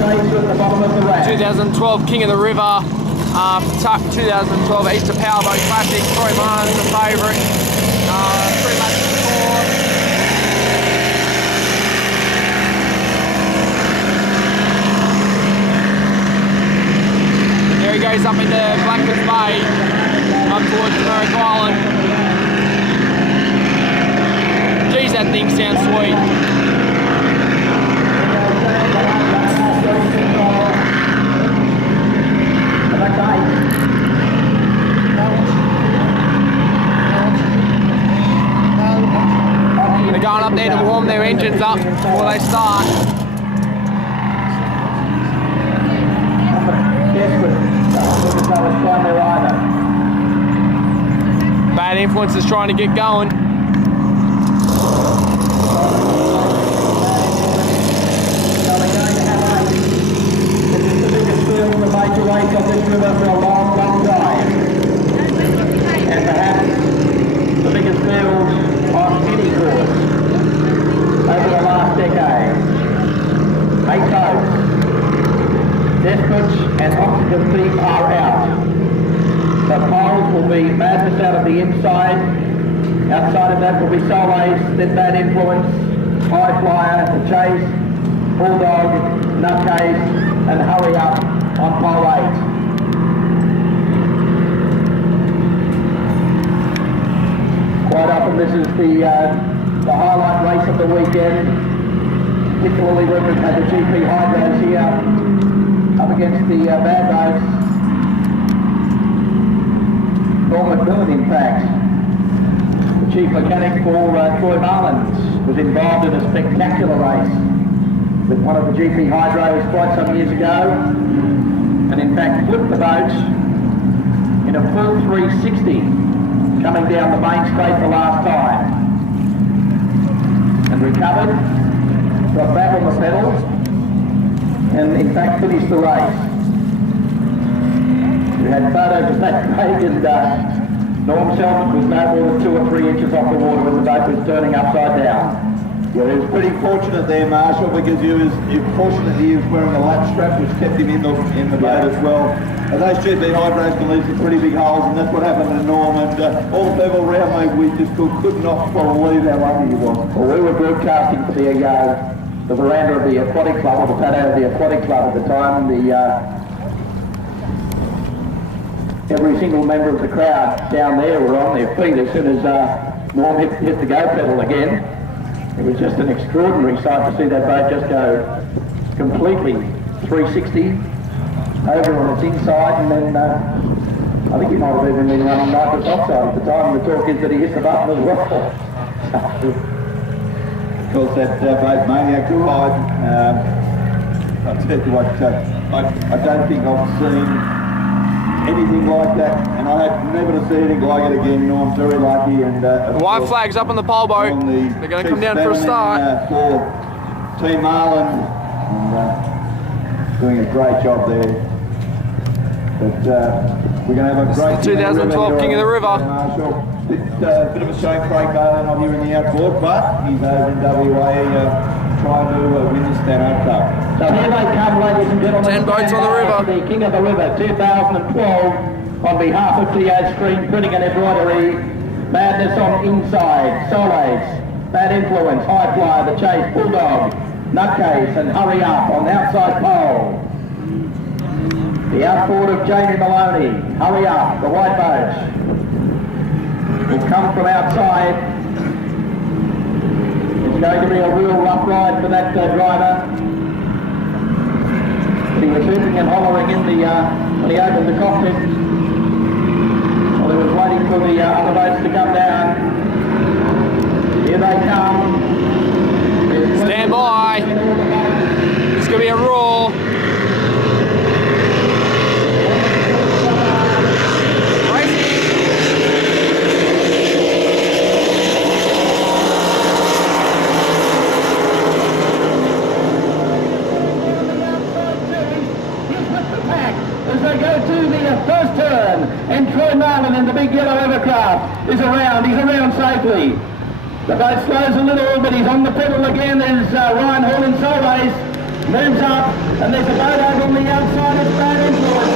Chase at the bottom of the rack. 2012 King of the River. 2012 Easter Powerboat Classic. Troy Martin's the favourite. 3 laps before. There he goes up into Blackman's Bay, up towards Merrick Island. Geez, that thing sounds sweet. They're going up there to warm their engines up before they start. Bad Influence is trying to get going. This is the biggest field in the major race of this river for a long, long time. And perhaps the biggest field on any course over the last decade. 8 boats. Desperate and oxygen theme are out. The poles will be Madness out of the inside. Outside of that will be Soleil's, then Bad Influence, High Flyer, The Chase, Bulldog, Nutcase, and Hurry Up on pole 8. Quite often this is the highlight race of the weekend. Particularly when we've had the GP Hydros here up against the bad boats. Norm McMillan, in fact, the chief mechanic for Troy Marlins, was involved in a spectacular race with one of the GP Hydros quite some years ago, and in fact flipped the boat in a full 360 coming down the main straight the last time, and recovered, got back on the pedals, and in fact finished the race. We had photos of that Craig, and Norm Selman was no more than 2 or 3 inches off the water when the boat was turning upside down. Yeah, he was pretty fortunate there, Marshall, because he was wearing a lap strap, which kept him in the boat as well. And those GP Hydros can leave some pretty big holes, and that's what happened to Norm. And all the people around me, we just could not believe how lucky he was. Well, we were broadcasting for the veranda of the aquatic club, or the paddock of the aquatic club at the time. Every single member of the crowd down there were on their feet as soon as Norm hit the go pedal again. It was just an extraordinary sight to see that boat just go completely 360 over on its inside, and then I think he might have even been running nitrous oxide at the time. The talk is that he hit the button as well. Of course, that boat maniac to ride. I'll tell you what, I don't think I've seen anything like that, and I had never to see anything like it again. Norm's very lucky, and white flags up on the pole boat. They're going to come down for a start. For Team Marlin, doing a great job there. But we're going to have a great 2012 King of the River. Marshall. Bit of a shame Craig Bailey not here in the outboard, but he's over in WA trying to win the Stanhope Cup. So here they come, ladies and gentlemen. 10 boats on the river. The King of the River 2012 on behalf of TO Screen Printing and Embroidery. Madness on inside, Soleil's, Bad Influence, High Flyer, The Chase, Bulldog, Nutcase, and Hurry Up on the outside pole. The outboard of Jamie Maloney, Hurry Up, the white boat, will come from outside. It's going to be a real rough ride for that driver. He was hooting and hollering in the when he opened the cockpit. Well, he was waiting for the other boats to come down. Here they come. Stand by. It's going to be a roar. First turn, and Troy Marlin in the big yellow overcraft is around. He's around safely. The boat slows a little, but he's on the pedal again. There's Ryan Hall in Soleil's. moves up, and there's a boat over on the outside of that influence.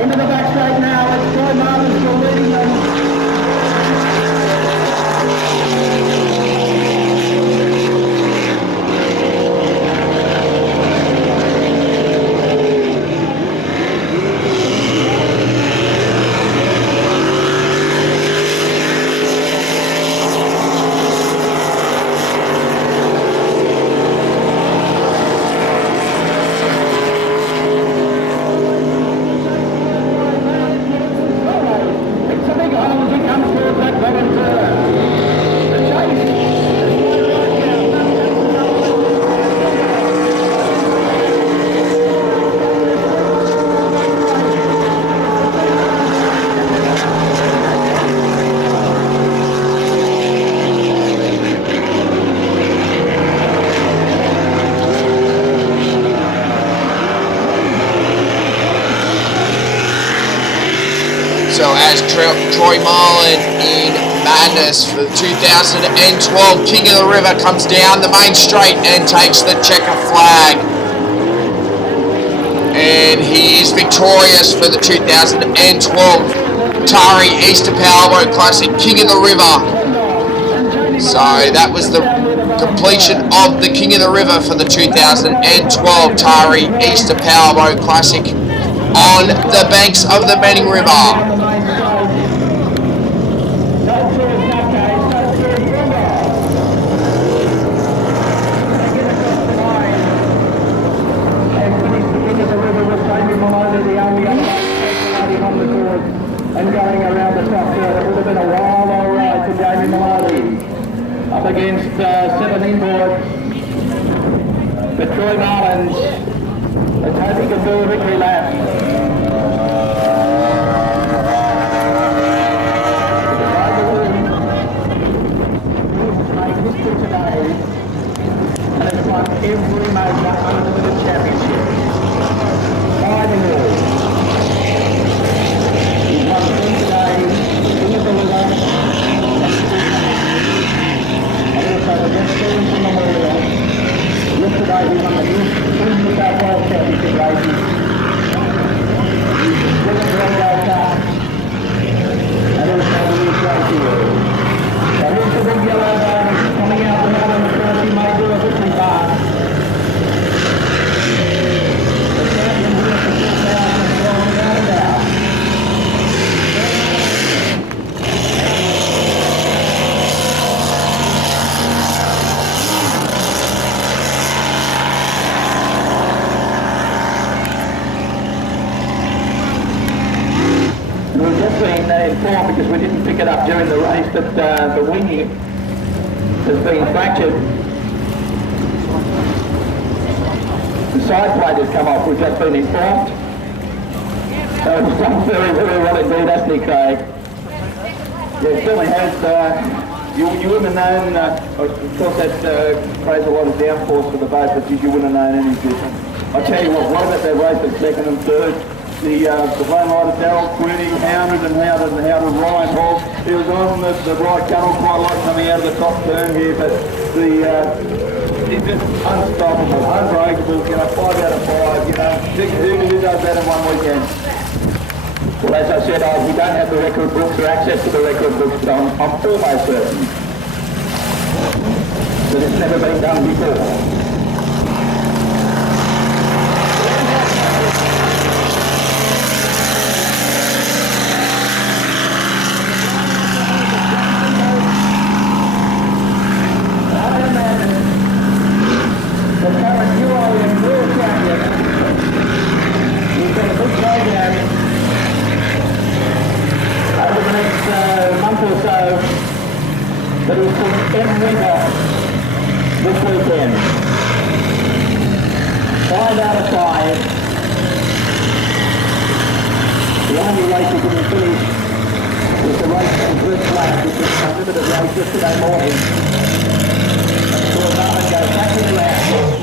Into the backside now, it's Troy Martin still leading them. So as Troy Marlin in madness for the 2012 King of the River comes down the main straight and takes the checker flag. And he is victorious for the 2012 Taree Easter Powerboat Classic King of the River. So that was the completion of the King of the River for the 2012 Taree Easter Powerboat Classic on the banks of the Benning River. And going around the top there, it would have been a wild old ride for Jamie Maloney. Up against 17 board. But Troy Marlins, let's hope he can do a victory lap. Made history today, and it's won every major unlimited championship. By the rule. He's won today, King of the River, and also the Jeff Stevenson Memorial. Yesterday he won the New South Wales Championship races. He's won the World Cup, and also the New South Wales. So here's the big yellow bonus coming out the middle of the course. He may do a victory pass. The champion here for 2012 without a doubt. We've just been informed, because we didn't pick it up during the race, that the wing has been fractured. The side plate has come off. We've just been informed. So it's done very, very well indeed, hasn't he, Craig? Yeah, it certainly has. You wouldn't have known, of course that creates a lot of downforce for the boat, but you wouldn't have known any different. I tell you what about that race at second and third? The lone rider Darryl Queenie hounded and Ryan Hall. He was on the right gunnel quite a lot coming out of the top turn here, but he's just unstoppable, unbreakable, 5 out of 5, who does that in one weekend? Well, as I said, we don't have the record books or access to the record books, but I'm almost certain that it's never been done before. Over the month or so that he's put in winter this weekend. 5 out of 5. The only race he didn't finish was the race at Grid Flat, which was a limited race yesterday morning. Saw Martin go back in the last.